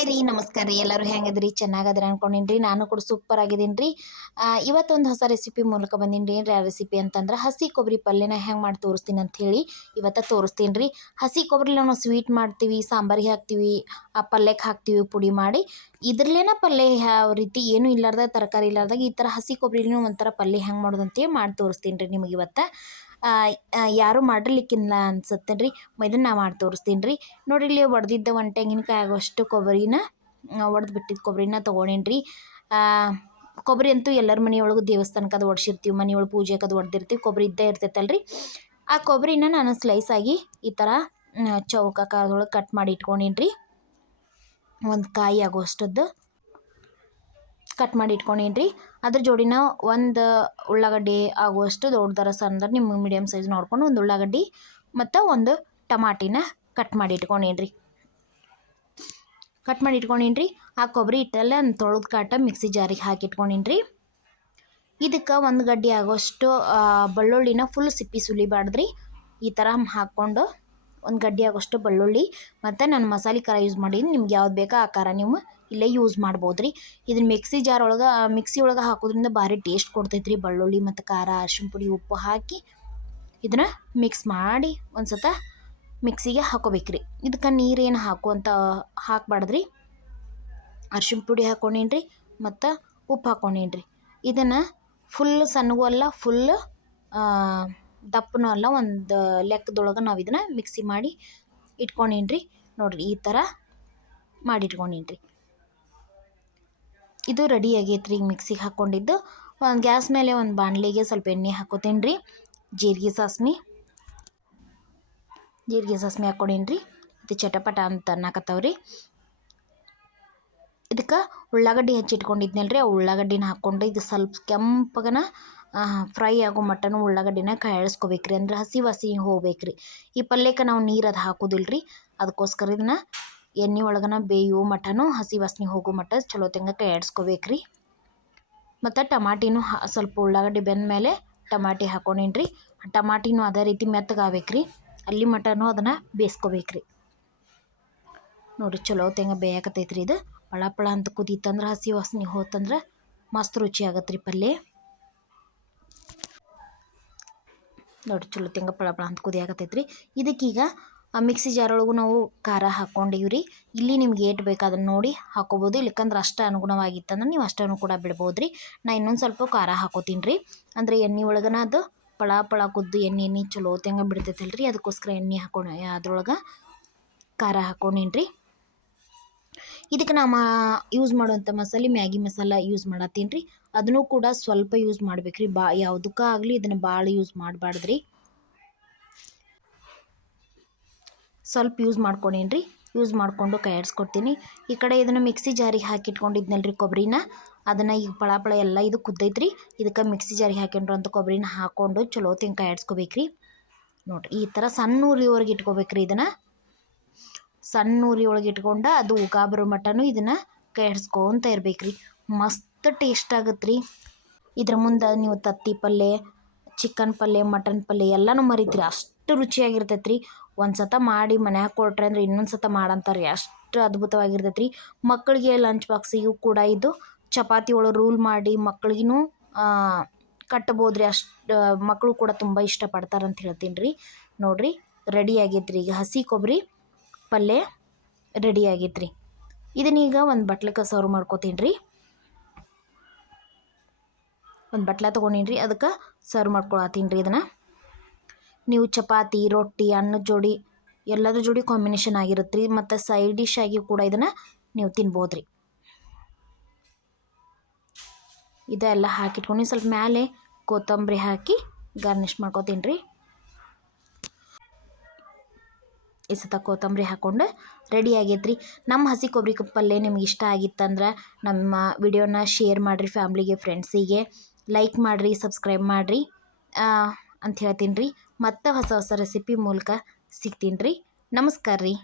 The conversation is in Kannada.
ಹಾಯ್ ರೀ, ನಮಸ್ಕಾರ ರೀ. ಎಲ್ಲರೂ ಹೆಂಗದ್ರಿ? ಚೆನ್ನಾಗದ್ರಿ ಅನ್ಕೊಂಡಿನ್ರಿ. ನಾನು ಕೂಡ ಸೂಪರ್ ಆಗಿದ್ದೀನಿ ರೀ. ಇವತ್ತೊಂದು ಹೊಸ ರೆಸಿಪಿ ಮೂಲಕ ಬಂದೀನಿ ರೀ ಏನು ರೆಸಿಪಿ ಅಂತಂದ್ರೆ ಹಸಿ ಕೊಬ್ಬರಿ ಪಲ್ಯನ ಹೆಂಗೆ ಮಾಡಿ ತೋರಿಸ್ತೀನಿ ಅಂತ ಹೇಳಿ ಇವತ್ತು ತೋರಿಸ್ತೀನಿ ರೀ. ಹಸಿ ಕೊಬ್ಬರಿ ನಾವು ಸ್ವೀಟ್ ಮಾಡ್ತೀವಿ, ಸಾಂಬಾರಿಗೆ ಹಾಕ್ತೀವಿ, ಆ ಪಲ್ಯಕ್ಕೆ ಹಾಕ್ತೀವಿ, ಪುಡಿ ಮಾಡಿ. ಇದ್ರಲ್ಲೇನ ಪಲ್ಯ ಯಾವ ರೀತಿ ಏನೂ ಇಲ್ಲಾರ್ದಾಗ ತರಕಾರಿ ಇಲ್ಲಾರ್ದಾಗ ಈ ಥರ ಹಸಿ ಕೊಬ್ಬರಿನೂ ಒಂಥರ ಪಲ್ಯ ಹೆಂಗೆ ಮಾಡೋದು ಅಂತೇಳಿ ಮಾಡಿ ತೋರಿಸ್ತೀನಿ ರೀ ನಿಮಗೆ ಇವತ್ತು. ಯಾರೂ ಮಾಡಿರ್ಲಿಕ್ಕಿಲ್ಲ ಅನ್ಸುತ್ತೆ ರೀ ಇದನ್ನು ನಾ ಮಾಡಿ ತೋರಿಸ್ತೀನಿ ರೀ ನೋಡಿ ಇಲ್ಲಿ ಒಡೆದಿದ್ದ ಒಂದು ತೆಂಗಿನಕಾಯಿ ಆಗೋಷ್ಟು ಕೊಬ್ಬರಿನ ಒಡೆದು ಬಿಟ್ಟಿದ್ದು ಕೊಬ್ಬರಿನ ತೊಗೊಂಡೇನಿ ರೀ ಕೊಬ್ಬರಿ ಅಂತೂ ಎಲ್ಲರ ಮನೆಯೊಳಗೆ ದೇವಸ್ಥಾನಕ್ಕೆ ಅದು ಒಡ್ಸಿರ್ತೀವಿ, ಮನೆಯೊಳಗೆ ಪೂಜೆಗೆ ಅದು ಒಡೆದಿರ್ತೀವಿ, ಕೊಬ್ಬರಿ ಇದ್ದೇ ಇರ್ತೈತಲ್ಲ ರೀ ಆ ಕೊಬ್ಬರಿನ ನಾನು ಸ್ಲೈಸ್ ಆಗಿ ಈ ಥರ ಚೌಕಾಕಾರದೊಳಗೆ ಕಟ್ ಮಾಡಿ ಇಟ್ಕೊಂಡೇನಿ ರೀ ಒಂದು ಕಾಯಿ ಆಗೋಷ್ಟದ್ದು ಕಟ್ ಮಾಡಿ ಇಟ್ಕೊಂಡೇನ್ರಿ. ಅದ್ರ ಜೋಡಿನ ಒಂದು ಉಳ್ಳಾಗಡ್ಡಿ ಆಗುವಷ್ಟು ದೊಡ್ಡದರ ಸಣ್ಣದರ ನಿಮ್ಮ ಮೀಡಿಯಮ್ ಸೈಜ್ ನೋಡ್ಕೊಂಡು ಒಂದು ಉಳ್ಳಾಗಡ್ಡಿ ಮತ್ತು ಒಂದು ಟಮಾಟಿನ ಕಟ್ ಮಾಡಿ ಇಟ್ಕೊಂಡೇನ್ರಿ. ಕಟ್ ಮಾಡಿ ಇಟ್ಕೊಂಡೇನ್ರಿ. ಆ ಕೊಬ್ಬರಿ ಹಿಟ್ಟೆಲ್ಲ ತೊಳೆದು ಕಾಟ ಮಿಕ್ಸಿ ಜಾರಿಗೆ ಹಾಕಿ ಇಟ್ಕೊಂಡೀನಿ ರೀ ಇದಕ್ಕೆ ಒಂದು ಗಡ್ಡಿ ಆಗೋಷ್ಟು ಬೆಳ್ಳುಳ್ಳಿನ ಫುಲ್ ಸಿಪ್ಪಿ ಸುಲಿಬಾರ್ದ್ರಿ. ಈ ಥರ ಹಾಕ್ಕೊಂಡು ಒಂದು ಗಡ್ಡಿ ಆಗೋಷ್ಟು ಬೆಳ್ಳುಳ್ಳಿ ಮತ್ತು ನಾನು ಮಸಾಲೆ ಖಾರ ಯೂಸ್ ಮಾಡೀನಿ. ನಿಮ್ಗೆ ಯಾವ್ದು ಬೇಕೋ ಆ ಖಾರ ನೀವು ಇಲ್ಲೇ ಯೂಸ್ ಮಾಡ್ಬೋದು ರೀ ಇದನ್ನ ಮಿಕ್ಸಿ ಜಾರ್ ಒಳಗೆ ಮಿಕ್ಸಿ ಒಳಗೆ ಹಾಕೋದ್ರಿಂದ ಭಾರಿ ಟೇಸ್ಟ್ ಕೊಡ್ತೈತೆ ರೀ ಬೆಳ್ಳುಳ್ಳಿ ಮತ್ತು ಖಾರ, ಅರ್ಶಿಣ ಪುಡಿ, ಉಪ್ಪು ಹಾಕಿ ಇದನ್ನು ಮಿಕ್ಸ್ ಮಾಡಿ ಒಂದು ಸತ ಮಿಕ್ಸಿಗೆ ಹಾಕೋಬೇಕ್ರಿ. ಇದಕ್ಕೆ ನೀರೇನು ಹಾಕುವಂತ ಹಾಕಬಾರ್ದ್ರಿ. ಅರ್ಶಿಣ ಪುಡಿ ಹಾಕ್ಕೊಂಡೀನಿ ರೀ ಮತ್ತು ಉಪ್ಪು ಹಾಕೊಂಡೇನ್ರಿ. ರೀ ಇದನ್ನು ಫುಲ್ ಸಣ್ಣಗೂ ಅಲ್ಲ ಫುಲ್ ದಪ್ಪನೂ ಅಲ್ಲ, ಒಂದು ಲೆಕ್ಕದೊಳಗೆ ನಾವು ಇದನ್ನು ಮಿಕ್ಸಿ ಮಾಡಿ ಇಟ್ಕೊಂಡೀನಿ ರೀ ನೋಡಿರಿ, ಈ ಥರ ಮಾಡಿ ಇಟ್ಕೊಂಡೀನಿ ರೀ ಇದು ರೆಡಿ ಆಗೈತೆ ರೀ ಮಿಕ್ಸಿಗೆ ಹಾಕ್ಕೊಂಡಿದ್ದು ಒಂದು ಗ್ಯಾಸ್ ಮೇಲೆ ಒಂದು ಬಾಣಲಿಗೆ ಸ್ವಲ್ಪ ಎಣ್ಣೆ ಹಾಕೋತೀನಿ ರೀ ಜೀರಿಗೆ ಸಾಸ್ಮಿ. ಜೀರಿಗೆ ಸಾಸ್ಮಿ ಹಾಕ್ಕೊಂಡೀನಿ ರೀ ಇದು ಚಟಪಟ ಅಂತ ಅನ್ನಕತ್ತವ್ರಿ. ಇದಕ್ಕೆ ಉಳ್ಳಾಗಡ್ಡಿ ಹೆಚ್ಚಿಟ್ಕೊಂಡಿದ್ನಲ್ಲ ರೀ ಆ ಉಳ್ಳಾಗಡ್ಡಿನ ಹಾಕ್ಕೊಂಡು ಇದು ಸ್ವಲ್ಪ ಕೆಂಪಗನ ಫ್ರೈ ಆಗೋ ಮಟನು ಉಳ್ಳಾಗಡ್ಡಿನ ಕಾಯಿಸ್ಕೋಬೇಕು ರೀ ಅಂದ್ರೆ ಹಸಿ ವಾಸಿ ಹೋಗ್ಬೇಕು ರೀ ಈ ಪಲ್ಯಕ್ಕೆ ನಾವು ನೀರು ಅದು ಹಾಕೋದಿಲ್ಲ ಅದಕ್ಕೋಸ್ಕರ ಇದನ್ನ ಎಣ್ಣೆ ಒಳಗನ ಬೇಯುವ ಮಟನು ಹಸಿ ವಾಸನೆ ಹೋಗೋ ಮಟ್ಟ ಚಲೋ ತೆಂಗ ಕಾಯಿಡ್ಸ್ಕೋಬೇಕು ರೀ ಮತ್ತು ಟಮಾಟಿನೂ ಸ್ವಲ್ಪ ಉಳ್ಳಾಗಡ್ಡಿ ಬೆಂದ ಮೇಲೆ ಟಮಾಟಿ ಹಾಕೊಂಡೇನ್ರಿ. ಟಮಾಟಿನೂ ಅದೇ ರೀತಿ ಮೆತ್ತಗಾಗ್ಬೇಕು ರೀ ಅಲ್ಲಿ ಮಟನು ಅದನ್ನು ಬೇಯಿಸ್ಕೋಬೇಕು ರೀ ನೋಡಿರಿ ಚಲೋ ತೆಂಗ ಬೇಯಕತ್ತೈತ್ರಿ ಇದು. ಪಳ ಪಳ ಅಂತ ಕುದೀತಂದ್ರೆ ಹಸಿ ವಾಸನೆ ಹೋತಂದ್ರೆ ಮಸ್ತ್ ರುಚಿ ಆಗತ್ತೆ ರೀ ಪಲ್ಯ. ನೋಡಿ ಚಲೋ ತೆಂಗ ಪಳ ಪಳ ಅಂತ ಕುದಿಯಾಕತ್ತೈತೆ ರೀ ಇದಕ್ಕೀಗ ಮಿಕ್ಸಿ ಜಾರೊಳಗೂ ನಾವು ಖಾರ ಹಾಕ್ಕೊಂಡಿವಿ ರೀ ಇಲ್ಲಿ ನಿಮ್ಗೆ ಏಟ್ ಬೇಕು ಅದನ್ನು ನೋಡಿ ಹಾಕೋಬೋದು. ಇಲ್ಲಕ್ಕಂದ್ರೆ ಅಷ್ಟು ಅನುಗುಣವಾಗಿತ್ತಂದ್ರೆ ನೀವು ಅಷ್ಟನ್ನು ಕೂಡ ಬಿಡ್ಬೋದು ರೀ ನಾ ಇನ್ನೊಂದು ಸ್ವಲ್ಪ ಖಾರ ಹಾಕೋತೀನಿ ರೀ ಅಂದರೆ ಎಣ್ಣೆ ಒಳಗನ ಅದು ಪಳ ಪಳ ಕುದ್ದು ಎಣ್ಣೆ ಎಣ್ಣೆ ಚಲೋ ತೆಂಗ ಬಿಡ್ತೈತಲ್ರಿ. ಅದಕ್ಕೋಸ್ಕರ ಎಣ್ಣೆ ಹಾಕೊಂಡು ಅದ್ರೊಳಗೆ ಖಾರ ಹಾಕೊಂಡೀನಿ ರೀ ಇದಕ್ಕೆ ನಾ ಯೂಸ್ ಮಾಡುವಂಥ ಮಸಾಲೆ, ಮ್ಯಾಗಿ ಮಸಾಲ ಯೂಸ್ ಮಾಡತ್ತೀನಿ ರೀ ಅದನ್ನು ಕೂಡ ಸ್ವಲ್ಪ ಯೂಸ್ ಮಾಡ್ಬೇಕು ರೀ ಬಾ, ಯಾವುದಕ್ಕೆ ಆಗಲಿ ಇದನ್ನು ಭಾಳ ಯೂಸ್ ಮಾಡಬಾರ್ದ್ರಿ. ಸ್ವಲ್ಪ ಯೂಸ್ ಮಾಡ್ಕೊಂಡೇನು ರೀ ಯೂಸ್ ಮಾಡಿಕೊಂಡು ಕೈಯಾಡಿಸ್ಕೊಡ್ತೀನಿ. ಈ ಕಡೆ ಇದನ್ನು ಮಿಕ್ಸಿ ಜಾರಿಗೆ ಹಾಕಿಟ್ಕೊಂಡಿದ್ನಲ್ಲ ರೀ ಕೊಬ್ಬರಿನ ಅದನ್ನು ಈಗ ಪಳ ಪಳ ಎಲ್ಲ ಇದು ಕುದ್ದೈತ್ರಿ. ಇದಕ್ಕೆ ಮಿಕ್ಸಿ ಜಾರಿಗೆ ಹಾಕೊಂಡಿರೋಂಥ ಕೊಬ್ಬರಿನ ಹಾಕ್ಕೊಂಡು ಚಲೋ ತಿಂಗೆ ಕೈಯಾಡಿಸ್ಕೋಬೇಕ್ರಿ. ನೋಡಿರಿ, ಈ ಥರ ಸಣ್ಣ ಉರಿವರೆಗೆ ಇಟ್ಕೋಬೇಕ್ರಿ ಇದನ್ನು. ಸಣ್ಣ ಉರಿ ಒಳಗೆ ಇಟ್ಕೊಂಡು ಅದು ಉಗಾ ಬರೋ ಮಟನು ಇದನ್ನು ಕೆಡ್ಸ್ಕೊತ ಇರ್ಬೇಕು ರೀ ಮಸ್ತ್ ಟೇಸ್ಟ್ ಆಗುತ್ತೆ ರೀ ಇದ್ರ ಮುಂದೆ ನೀವು ತತ್ತಿ ಪಲ್ಯ ಚಿಕನ್ ಪಲ್ಯ ಮಟನ್ ಪಲ್ಯ ಎಲ್ಲನೂ ಮರಿತೀರಿ. ಅಷ್ಟು ರುಚಿಯಾಗಿರ್ತೈತೆ ರೀ ಒಂದು ಸತ ಮಾಡಿ ಮನ್ಯಾಗ ಕೊಟ್ರೆ ಅಂದ್ರೆ ಇನ್ನೊಂದು ಸತ ಮಾಡಂತಾರೆ. ಅಷ್ಟು ಅದ್ಭುತವಾಗಿರ್ತೈತೆ ರೀ ಮಕ್ಕಳಿಗೆ ಲಂಚ್ ಬಾಕ್ಸಿಗೂ ಕೂಡ ಇದು ಚಪಾತಿ ಒಳಗೆ ರೂಲ್ ಮಾಡಿ ಮಕ್ಕಳಿಗೂ ಕಟ್ಬೋದು ರೀ ಅಷ್ಟು ಮಕ್ಕಳು ಕೂಡ ತುಂಬ ಇಷ್ಟಪಡ್ತಾರೆ ಅಂತ ಹೇಳ್ತೀನಿ ರೀ ನೋಡಿರಿ ರೆಡಿ ಆಗೈತೆ ರೀ ಈಗ ಹಸಿ ಕೊಬ್ಬರಿ ಪಲ್ಯ ರೆಡಿ ಆಗೈತೆ ರೀ ಇದನ್ನೀಗ ಒಂದು ಬಟ್ಲಕ್ಕೆ ಸರ್ವ್ ಮಾಡ್ಕೋತೀನಿ ರೀ ಒಂದು ಬಟ್ಲ ತೊಗೊಂಡೀನಿ ರೀ ಅದಕ್ಕೆ ಸರ್ವ್ ಮಾಡ್ಕೊಳತ್ತೀನಿ ರೀ ಇದನ್ನು. ನೀವು ಚಪಾತಿ, ರೊಟ್ಟಿ ಅನ್ನದ ಜೋಡಿ ಎಲ್ಲದ್ರ ಜೋಡಿ ಕಾಂಬಿನೇಷನ್ ಆಗಿರುತ್ತೆ ರೀ ಮತ್ತು ಸೈಡ್ ಡಿಶ್ ಆಗಿ ಕೂಡ ಇದನ್ನು ನೀವು ತಿನ್ಬೋದು ರೀ ಇದೆಲ್ಲ ಹಾಕಿಟ್ಕೊಂಡು ಸ್ವಲ್ಪ ಮೇಲೆ ಕೊತ್ತಂಬರಿ ಹಾಕಿ ಗಾರ್ನಿಷ್ ಮಾಡ್ಕೊತೀನಿ ರೀ ಈ ಸತ ಕೊತ್ತಂಬರಿ ಹಾಕ್ಕೊಂಡು ರೆಡಿ ಆಗೈತ್ರಿ. ನಮ್ಮ ಹಸಿ ಕೊಬ್ಬರಿ ಪಲ್ಯ ನಿಮ್ಗೆ ಇಷ್ಟ ಆಗಿತ್ತಂದ್ರೆ ನಮ್ಮ ವಿಡಿಯೋನ ಶೇರ್ ಮಾಡಿರಿ ಫ್ಯಾಮ್ಲಿಗೆ ಫ್ರೆಂಡ್ಸಿಗೆ ಲೈಕ್ ಮಾಡಿರಿ ಸಬ್ಸ್ಕ್ರೈಬ್ ಮಾಡಿರಿ. ಅಂತ ಹೇಳ್ತೀನಿ ರೀ. ಮತ್ತೆ ಹೊಸ ಹೊಸ ರೆಸಿಪಿ ಮೂಲಕ ಸಿಗ್ತೀನಿ ರೀ. ನಮಸ್ಕಾರ ರೀ.